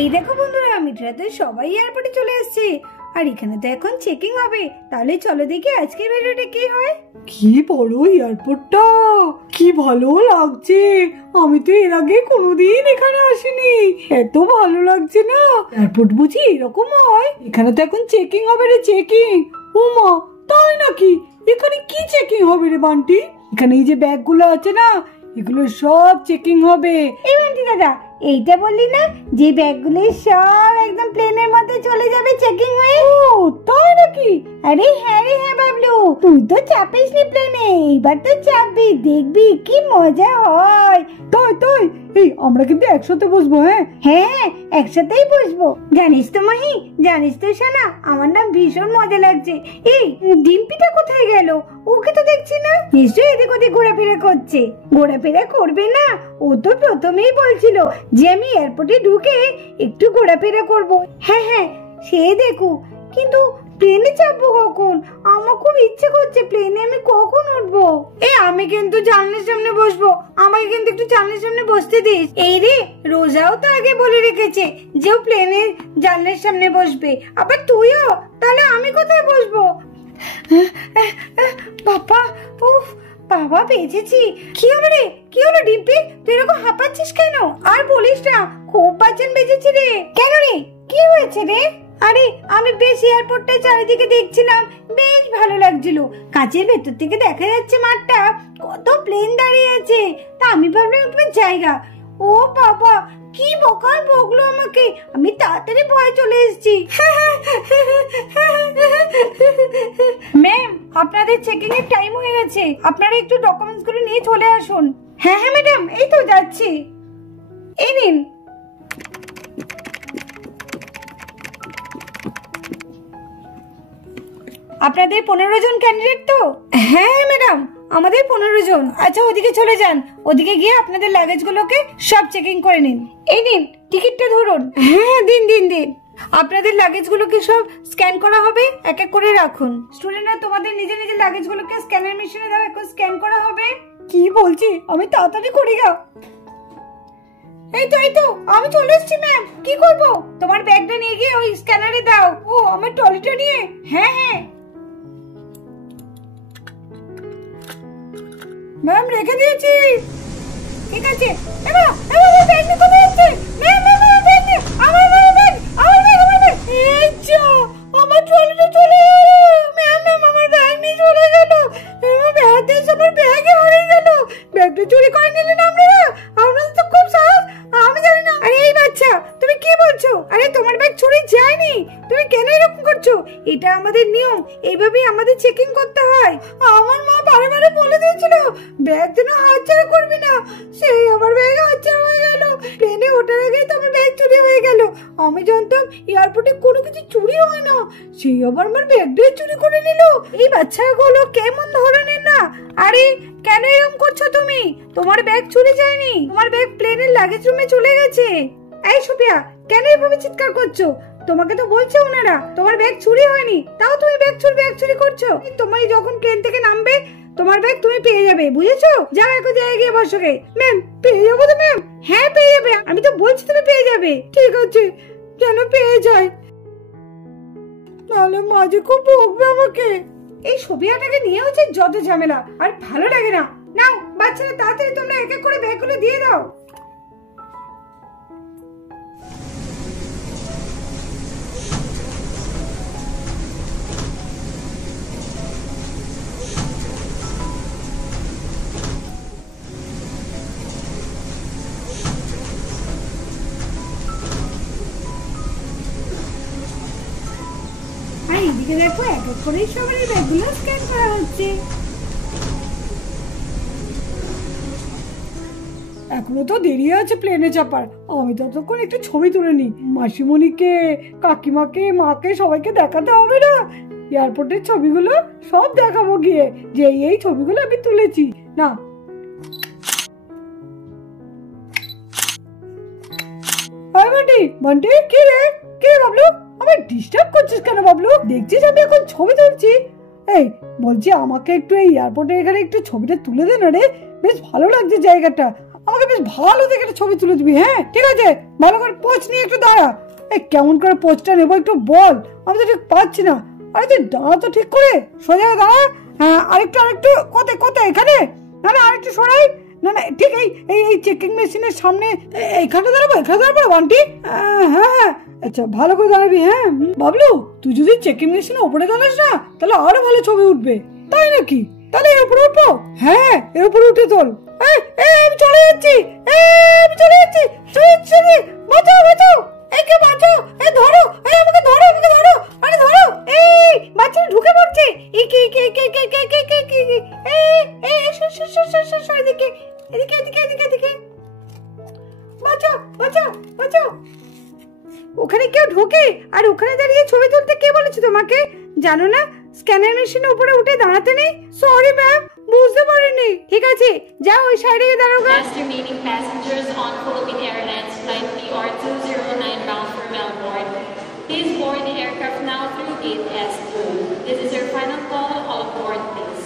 এই দেখো বন্ধুরা, মিত্রাতে সবাই এয়ারপোর্টে চলে এসেছে আর এখানে তো এখন চেকিং হবে। তাহলে চলো দেখি আজকের ভিডিওটা কি হয়। কি বড় এয়ারপোর্টটা, কি ভালো লাগছে। আমি তো এর আগে কোনোদিন এখানে আসিনি, এত ভালো লাগছে না। এয়ারপোর্ট বুঝি এরকম হয়? এখানে তো এখন চেকিং হবে রে, চেকিং। ও মা, তাই নাকি? এখানে কি চেকিং হবে রে বান্টি? এখানে এই যে ব্যাগগুলো আছে না, এগুলো সব চেকিং হবে। এই বান্টি দাদা, এইটা বললি না যে ব্যাগগুলো সব একদম প্লেনের মধ্যে চলে যাবে চেকিং হয়ে? ও তাই নাকি? আরে হ্যাঁ রে হ্যাঁ বাবলু, তুই তো চাপিস নি প্লেনে, এইবার তো চাপবি, দেখবি কি মজা হয়। তাই তাই, এই আমরা কিন্তু একসাথে বসবো। হ্যাঁ হ্যাঁ, একসাথেই বসবো। জানিস তো মাহি, জানিস তো সোনা, আমার না ভীষণ মজা লাগছে। এই ডিম্পিটা কোথায় গেল? ওকে তো দেখছি না। নিশ্চয়ই এদিক ওদিক ঘোরাফেরা করছে। ঘোরাফেরা করবে না? ও তো প্রথমেই বলছিল যে আমি এয়ারপোর্টে ঢুকে একটু ঘোরাফেরা করব। হ্যাঁ হ্যাঁ, সে দেখো, কিন্তু প্লেনে চাপবো কখন? আমার খুব ইচ্ছে করছে, প্লেনে আমি কখন উঠবো? এই আমি কিন্তু জানলার সামনে বসবো, আমাকে কিন্তু একটু জানলার সামনে বসতে দিস। এই রে, রোজাও তো আগে বলে রেখেছে যে ও প্লেনের জানলার সামনে বসবে, আবার তুইও। তাহলে আমি কোথায় বসবো? বাবা, উফ বাবা, বেঁচেছি। কি হলো রে, কি হলো ডিম্পি? তুই এরকম হাঁপাচ্ছিস কেন? আর বলিস না, খুব বাঁচান বেঁচেছি রে। কেন রে, কি হয়েছে রে? আরে আমি বেশ এয়ারপোর্টটা চারিদিকে দেখছিলাম, বেশ ভালো লাগছিল। কাছের ভেতর থেকে দেখা যাচ্ছে মাঠটা, কত প্লেন দাঁড়িয়ে আছে। তা আমি ভাবলাম তোমার জায়গা। ও বাবা, কি বকার বকলো আমাকে, আমি তাড়াতাড়ি ভয় চলে এসেছি। ম্যাম, আপনাদের চেকিং এর টাইম হয়ে গেছে, আপনারা একটু ডকুমেন্টস গুলো নিয়ে চলে আসুন। হ্যাঁ হ্যাঁ ম্যাডাম, এই তো যাচ্ছি। এই নিন। আপনাদের 15 জন ক্যান্ডিডেট তো? হ্যাঁ ম্যাডাম, আমাদের 15 জন। আচ্ছা, ওদিকে চলে যান, ওদিকে গিয়ে আপনাদের লাগেজ গুলোকে সব চেকিং করে নিন। এই নিন, টিকিটটা ধরুন। হ্যাঁ দিন দিন দিন। আপনাদের লাগেজ গুলোকে সব স্ক্যান করা হবে, এক এক করে রাখুন। স্টুডেন্টরা, তোমাদের নিজের নিজের লাগেজ গুলোকে স্ক্যানার মেশিনে দাও, এখন স্ক্যান করা হবে। কি বলছি, আমি তাড়াতাড়ি করি গা। এই তো আমি চলে এসেছি ম্যাম। কি করব? তোমার ব্যাগটা নিয়ে গিয়ে ওই স্ক্যানারে দাও। ও, আমার ট্রলিটা নিয়ে? হ্যাঁ হ্যাঁ ম্যাম, রেখে দিয়েছি। ঠিক আছে। এবার ব্যাগ নিয়ে কোথায় যাচ্ছে? ম্যাম ম্যাম, ব্যাগ নিয়ে, আমার ব্যাগ, আমার ব্যাগ, আমার ব্যাগ। এই যা, আমার ট্রলিটা চলে গেল। ম্যাম ম্যাম, আমার ব্যাগ নিয়ে চলে গেল। ব্যাগ দিয়ে আমার ব্যাগে হারিয়ে গেল। ব্যাগটা চুরি করে নিলেন আপনারা? আপনাদের তো খুব সাহস, আমি জানি না। আরে এই বাচ্চা, তুমি কি বলছো? আরে তোমার ব্যাগ চুরি যায়নি, তুমি কেন এরকম করছো? এটা আমাদের নিয়ম, এইভাবেই আমাদের চেকিং করতে হয়। আমার মা বারে বারে বলে দিয়েছিল ব্যাগ যেন হাতছাড়া করবি না। সেই আমার ব্যাগ হাতছাড়া হয়ে গেল। প্লেনে ওঠার আগে তো আমার ব্যাগ চুরি হয়ে গেল। আমি জানতাম এয়ারপোর্টে কোনো কিছু চুরি হয় না, সেই আবার আমার ব্যাগটা চুরি করে নিল। এই বাচ্চাগুলো কেমন ধরনের না? আরে কেন এরকম করছো তুমি? তোমার ব্যাগ চুরি যায়নি, তোমার ব্যাগ প্লেনের লাগেজ রুমে চলে গেছে। এই সুপিয়া, কেন এভাবে চিৎকার করছো? তোমাকে তো বলছে ওনারা তোমার ব্যাগ চুরি হয়নি, তাও তুমি ব্যাগ চুরি করছো। তোমায় যখন প্লেন থেকে নামবে, তোমার ব্যাগ তুমি পেয়ে যাবে, বুঝেছো? যাও এখন জায়গায় গিয়ে বসো গে। ম্যাম, পেয়ে যাবো তো ম্যাম? হ্যাঁ পেয়ে যাবে, আমি তো বলছি তুমি পেয়ে যাবে। ঠিক আছে, যেন পেয়ে যায়, নাহলে মাঝে খুব বকবে আমাকে। এই সুপিয়াটাকে নিয়ে হচ্ছে যত ঝামেলা, আর ভালো লাগে না। নাও বাচ্চারা, তাড়াতাড়ি তোমরা এক এক করে ব্যাগগুলো দিয়ে দাও। আর এদিকে দেখো, এক এক করে সবার ব্যাগগুলো স্ক্যান করা হচ্ছে। এখনো তো দেরি আছে প্লেনে চাপার। আমি ততক্ষণ একটু ছবি তুলে নি। মাসিমণিকে, কাকিমাকে, মাকে সবাইকে দেখাতে হবে না? এয়ারপোর্টের ছবিগুলো সব দেখাবো গিয়ে যে এই ছবিগুলো আমি তুলেছি। না, বান্টি বান্টি, কি রে বাবলু, আমায় ডিস্টার্ব করছিস কেন বাবলু? দেখছিস আমি এখন ছবি তুলছি। এই বলছি, আমাকে একটু এই এয়ারপোর্টের এখানে একটু ছবিটা তুলে দে না রে, বেশ ভালো লাগছে জায়গাটা। আমাকে বেশ ভালো দেখে একটা ছবি তুলে দিবি। হ্যাঁ ঠিক আছে, ভালো করে পোজ নিয়ে একটু দাঁড়া। কেমন করে পোজটা নেবো একটু বল, আমি তো ঠিক পাচ্ছি না। আরে তুই দাঁড়া তো ঠিক করে, সোজা দাঁড়া। হ্যাঁ আরেকটু কোথায় এখানে, না আরেকটু সরাই। না ঠিক এই চেকিং মেশিনের সামনে এখানে দাঁড়াবো বান্টি। হ্যাঁ আচ্ছা ভালো করে দাঁড়াবি। হ্যাঁ বাবলু, তুই যদি চেকিং মেশিনের উপরে দাঁড়াস না তাহলে আরো ভালো ছবি উঠবে। তাই নাকি? তাহলে এর উপরে উঠবো? হ্যাঁ এর উপরে উঠে তোল। আমি চলে যাচ্ছি। বাঁচাও কে বাঁচাও, ধরো, আমাকে ধরো। আরে ধরো, বাচ্চাটা ঢুকে পড়ছে। এদিকে বাঁচাও। ওখানে কেউ ঢোকে আর ওখানে দাঁড়িয়ে ছবি তুলতে কে বলেছে তোমাকে? জানো না স্ক্যানার মেশিনের উপরে উঠে দাঁড়াতে নেই? সরি ম্যাম, বুঝতে পারিনি। ঠিক আছে যাও ওই সাইডে দাঁড়াও। Last remaining passengers on Philippine Airlines flight PR209 bound for Melbourne. Please board the aircraft now through gate S2. This is your final call. All aboard please.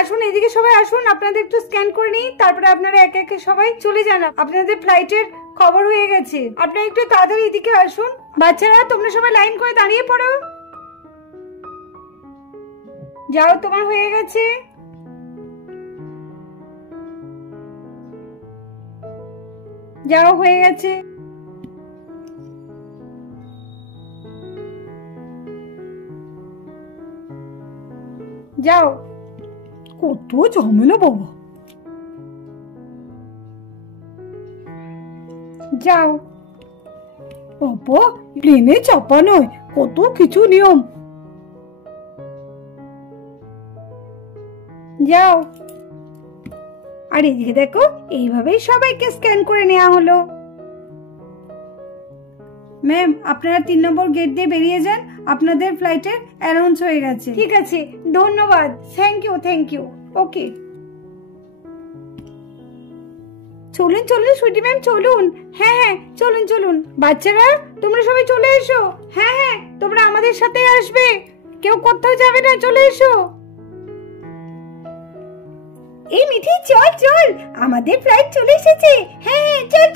আসুন এদিকে সবাই আসুন, আপনাদের একটু স্ক্যান করে নিই, তারপরে আপনারা একে একে সবাই চলে যান। আপনাদের ফ্লাইটের খবর হয়ে গেছে, আপনারা একটু তাড়াতাড়ি এদিকে আসুন। বাচ্চারা তোমরা সবাই লাইন করে দাঁড়িয়ে পড়ো। যাও, তোমার হয়ে গেছে। যাও, হয়ে গেছে। যাও। কত ঝামেলা বাবা। যাও বাবা, প্লেনে চাপা নয়, কত কিছু নিয়ম। যাও। আর এদিকে দেখো, এইভাবেই সবাইকে স্ক্যান করে নেওয়া হলো। ম্যাম আপনারা 3 নম্বর গেট দিয়ে বেরিয়ে যান, আপনাদের ফ্লাইটের অ্যানাউন্স হয়ে গেছে। ঠিক আছে, ধন্যবাদ। Thank you. ওকে চলুন সুইটি ম্যাম চলুন। হ্যাঁ চলুন। বাচ্চারা তোমরা সবাই চলে এসো। হ্যাঁ তোমরা আমাদের সাথে আসবে, কেউ কোথাও যাবে না, চলে এসো। এই মিঠি চল, আমাদের ফ্লাইট চলে এসেছে। হ্যাঁ চল।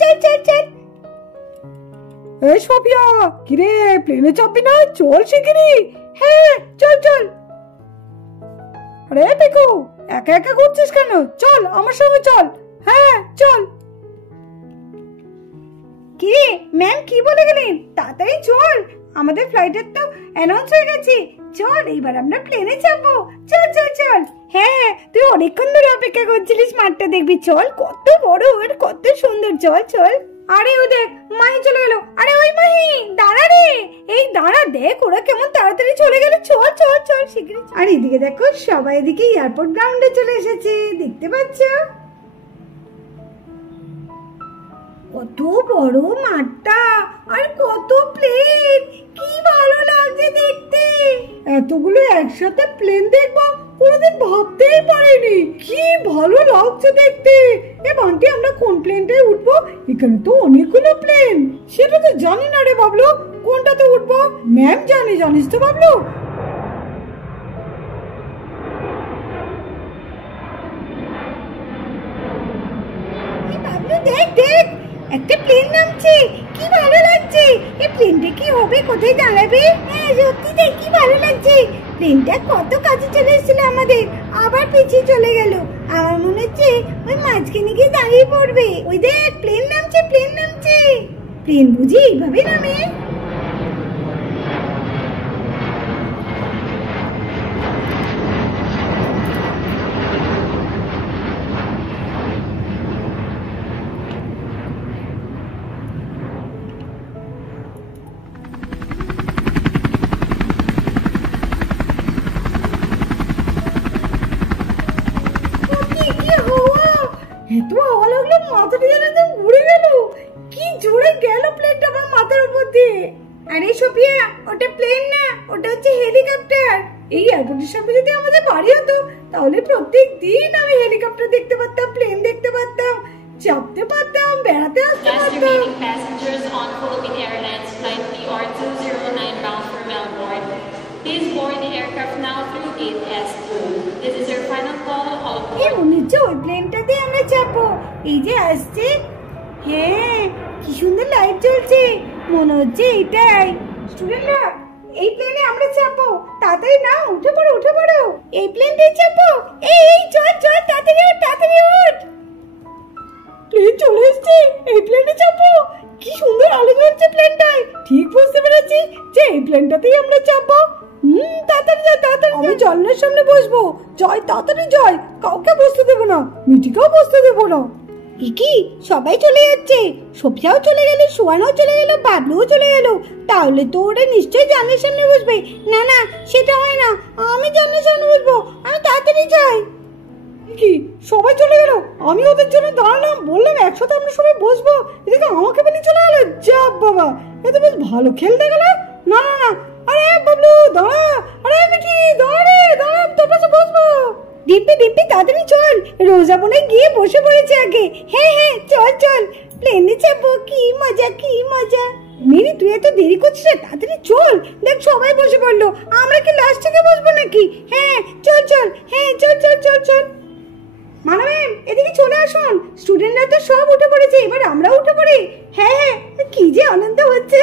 এই সোফিয়া, কিরে প্লেনে চাপবি না? চল শিগগিরই। হ্যাঁ চল। আরে পিকু, একা ঘুরছিস কেন? চল আমার সঙ্গে চল। হ্যাঁ চল। কিরে ম্যাম কি বলে গেলেন? তাড়াতাড়ি চল, আমাদের ফ্লাইটের তো অ্যানাউন্স হয়ে গেছে। চল এইবার আমরা প্লেনে চাপবো। চল। হ্যাঁ তুই অনেকক্ষণ ধরে অপেক্ষা করছিলিস, মাঠটা দেখবি। চল, কত বড় আর কত সুন্দর। চল। আরে ও দেখ, মাহি চলে গেল। আরে ওই মাহি, দাঁড়া রে, এই দাঁড়া, দেখ ওরা কেমন তাড়াতাড়ি চলে গেল। চল শিগগিরই। আর এদিকে দেখো, সবাই এদিকে এয়ারপোর্ট গ্রাউন্ডে চলে এসেছে, দেখতে পাচ্ছ? কত বড় মাঠটা আর কত প্লেন, কি ভালো লাগছে দেখতে। এতগুলো একসাথে প্লেন দেখবো কোনোদিন ভাবতেই পারিনি। কি ভালো লাগছে দেখতে। বান্টি, আমরা কোন প্লেনটায় উঠবো? এখানে তো অনেকগুলো প্লেন। সেটা তো জানি না রে বাবলু, কোনটাতে উঠবো? ম্যাম জানিস তো বাবলু? বাবলু দেখ, একটা প্লেন নামছে, কি ভালো লাগছে। এই প্লেনটা কি হবে, কোথায় দাঁড়াবে? হ্যাঁ সত্যি দেখ, কি ভালো লাগছে। প্লেনটা কত কাছে চলে এসেছিল আমাদের, আবার পিছিয়ে চলে গেল। আমার মনে হচ্ছে ওই মাঝখানে গিয়ে দাঁড়িয়ে পড়বে। ওই দেখ, প্লেন নামছে। প্লেন বুঝি এইভাবে নামে? এত হাওয়া লাগলো, মাথাটা যেন একদম ঘুরে গেল। কি জোরে গেল প্লেনটা আমার মাথার উপর দিয়ে। আরে সোফিয়া, ওটা প্লেন না, ওটা হচ্ছে হেলিকপ্টার। এই এয়ারপোর্টের সামনে যদি আমাদের বাড়ি হতো, তাহলে প্রত্যেক দিন আমি হেলিকপ্টার দেখতে পারতাম, প্লেন দেখতে পারতাম, চাপতে পারতাম, বেড়াতে আসতে Last পারতাম। remaining passengers on Philippine Airlines flight PR209 bound for Melbourne. Please board the aircraft now through gate S2. This is your final call, all এই aboard. মনে হচ্ছে ওই প্লেনটাতে আমরা চাপবো। এই যে আসছে, হ্যাঁ কি সুন্দর লাইট জ্বলছে, মনে হচ্ছে এটাই। স্টুডেন্টরা, এই প্লেনে আমরা চাপবো, তাড়াতাড়ি না উঠে পড়ো উঠে পড়ো, এই প্লেনটাই চাপবো। এই চল চল, তাড়াতাড়ি ওঠ তাড়াতাড়ি ওঠ। প্লেন চলে এসছে, এই প্লেনে চাপবো। কি সুন্দর আলো জ্বলছে প্লেনটায়। ঠিক বুঝতে পেরেছি যে এই প্লেনটাতেই আমরা চাপবো। তাড়াতাড়ি যা তাড়াতাড়ি। আমি জানলার সামনে বসবো। জয় তাড়াতাড়ি জয়, কাউকে বসতে দেবো না, মিঠিকেও বসতে দেবো না। কি সবাই চলে যাচ্ছে, সফিয়াও চলে গেল, সুয়ানাও চলে গেল, বাবলুও চলে গেল। তাহলে তো ওরা নিশ্চয়ই জানলার সামনে বসবে। না না, সেটা হয় না, আমি জানলার সামনে বসবো, আমি তাড়াতাড়ি যাই। কি সবাই চলে গেল, আমি ওদের জন্য দাঁড়ালাম, বললাম একসাথে আমরা সবাই বসবো, এদিকে আমাকে বেনি চলে গেল। যা বাবা, এ তো বেশ ভালো খেলতে গেল। না না না, আরে বাবলু দাঁড়া, আরে মিঠি দাঁড়া রে, দাঁড়া, আমি তোর পাশে বসবো। ডিম্পি ডিম্পি তাড়াতাড়ি চল, রোজা বোনে গিয়ে বসে পড়েছে আগে। হ্যাঁ হ্যাঁ চল চল, প্লেনে চাপবো, কি মজা কি মজা। মেরি তুই এত দেরি করছিস না, তাড়াতাড়ি চল, দেখ সবাই বসে পড়লো, আমরা কি লাস্ট থেকে বসবো নাকি? হ্যাঁ চল চল, হ্যাঁ চল চল চল চল। মানা ম্যাম এদিকে চলে আসুন, স্টুডেন্টরা তো সব উঠে পড়েছে, এবার আমরাও উঠে পড়ি। হ্যাঁ হ্যাঁ, কি যে আনন্দ হচ্ছে,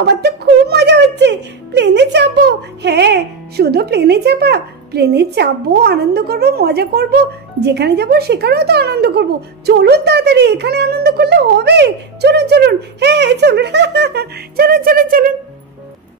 আমার তো খুব মজা হচ্ছে, প্লেনে চাপবো। হ্যাঁ শুধু প্লেনে চাপা, প্লেনে চাপবো, আনন্দ করবো, মজা করবো, যেখানে যাবো সেখানেও তো আনন্দ করবো। চলুন তাড়াতাড়ি, এখানে আনন্দ করলে হবে, চলুন চলুন, হ্যাঁ হ্যাঁ চলুন, চলুন চলুন চলুন।